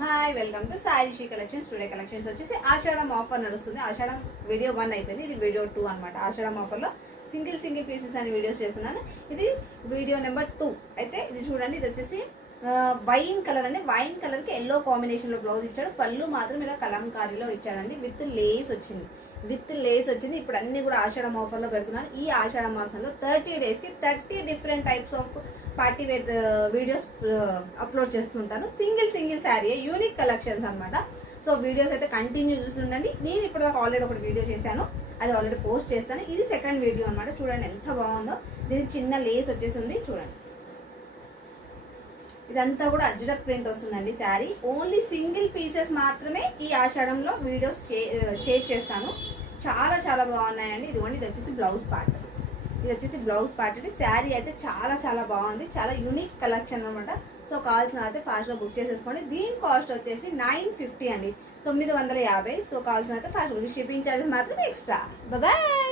Hi welcome to Saishi collections. Today collections వచ్చేసి ఆషాఢం offer నడుస్తుంది. ఆషాఢం వీడియో 1 అయిపోయింది, ఇది వీడియో 2 అనమాట. ఆషాఢం ఆఫర్లో సింగిల్ పీసెస్ అని వీడియోస్ చేస్తున్నాను. ఇది వీడియో నెంబర్ 2 అయితే ఇది చూడండి. ఇది వచ్చేసి వైన్ కలర్ అండి. వైన్ కలర్కి ఎల్లో కాంబినేషన్లో బ్లౌజ్ ఇచ్చాడు. పళ్ళు మాత్రం ఇలా కలంకారీలో ఇచ్చాడండి. విత్ లేస్ వచ్చింది. ఇప్పుడు అన్ని కూడా ఆషాఢం ఆఫర్లో పెడుతున్నాను. ఈ ఆషాఢ మాసంలో 30 డేస్కి 30 different types of party wear videos upload చేస్తుంటాను. సింగిల్ శారీ యూనిక్ కలెక్షన్స్ అనమాట. సో వీడియోస్ అయితే కంటిన్యూ చూస్తుండండి. నేను ఇప్పుడు ఆల్రెడీ ఒకటి వీడియో చేశాను, అది ఆల్రెడీ పోస్ట్ చేస్తాను. ఇది సెకండ్ వీడియో అనమాట. చూడండి ఎంత బాగుందో. దీనికి చిన్న లేస్ వచ్చేసింది చూడండి. ఇదంతా కూడా అజ్రక్ ప్రింట్ వస్తుందండి శారీ. ఓన్లీ సింగిల్ పీసెస్ మాత్రమే ఈ ఆషాఢంలో వీడియోస్ షేర్ చేస్తాను. చాలా బాగున్నాయండి. ఇదిగోండి, ఇది వచ్చేసి బ్లౌజ్ పార్ట్. ఇది శారీ అయితే చాలా బాగుంది. చాలా యూనిక్ కలెక్షన్ అనమాట. సో కావాల్సిన అయితే ఫాస్ట్గా బుక్ చేసేసుకోండి. దీని కాస్ట్ వచ్చేసి 950 అండి, 950. సో కావాల్సిన అయితే ఫాస్ట్ షిప్పింగ్ ఛార్జెస్ మాత్రం ఎక్స్ట్రా. బాయ్.